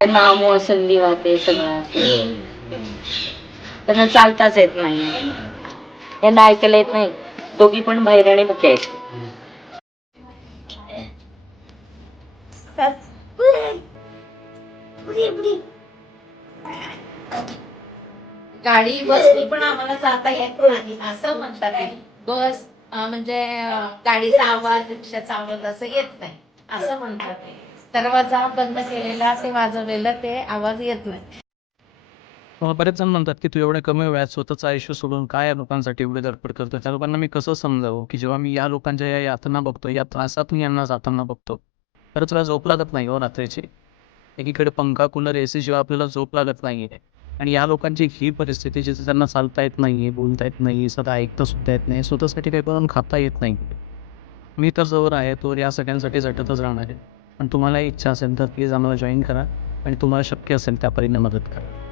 त्यांना मोसंबी वाटे सगळं त्यांना चालताच येत नाही. यांना ऐकायला येत नाही. दोघी पण बहिराणे मुके आहेत. गाडी बसनी पण आम्हाला जाता येत नाही असं म्हणतात आहे. बस म्हणजे गाडीचा आवाज रिक्षाचा आवाज असं येत नाही असं म्हणतात आहे. दरवाजा बंद केलेला ते वाजवलेलं ते आवाज येत नाही. बरेच जण म्हणतात की तू एवढ्या कमी वयात स्वतःचं आयुष्य सोडून काय या लोकांसाठी एवढे धडपड करतो. त्या लोकांना मी कसं समजावं की जेव्हा मी या लोकांच्या या यातना बघतो, या त्रासातून यांना जाताना बघतो, खरंच मला झोप लागत नाही हो रात्रीची. एकीकडे पंखा कूलर एसी शिवाय आपल्याला झोप लागत नाहीये आणि या लोकांची ही परिस्थिती जिथे त्यांना चालता येत नाही, बोलता येत नाही, सध्या ऐकता सुद्धा येत नाही, स्वतःसाठी काही करून खाता येत नाही. मी तर जोवर आहे तोवर या सगळ्यांसाठी झटतच राहणार आहे. पण तुम्हाला इच्छा असेल तर प्लीज आम्हाला जॉईन करा आणि तुम्हाला शक्य असेल त्या परीने मदत करा.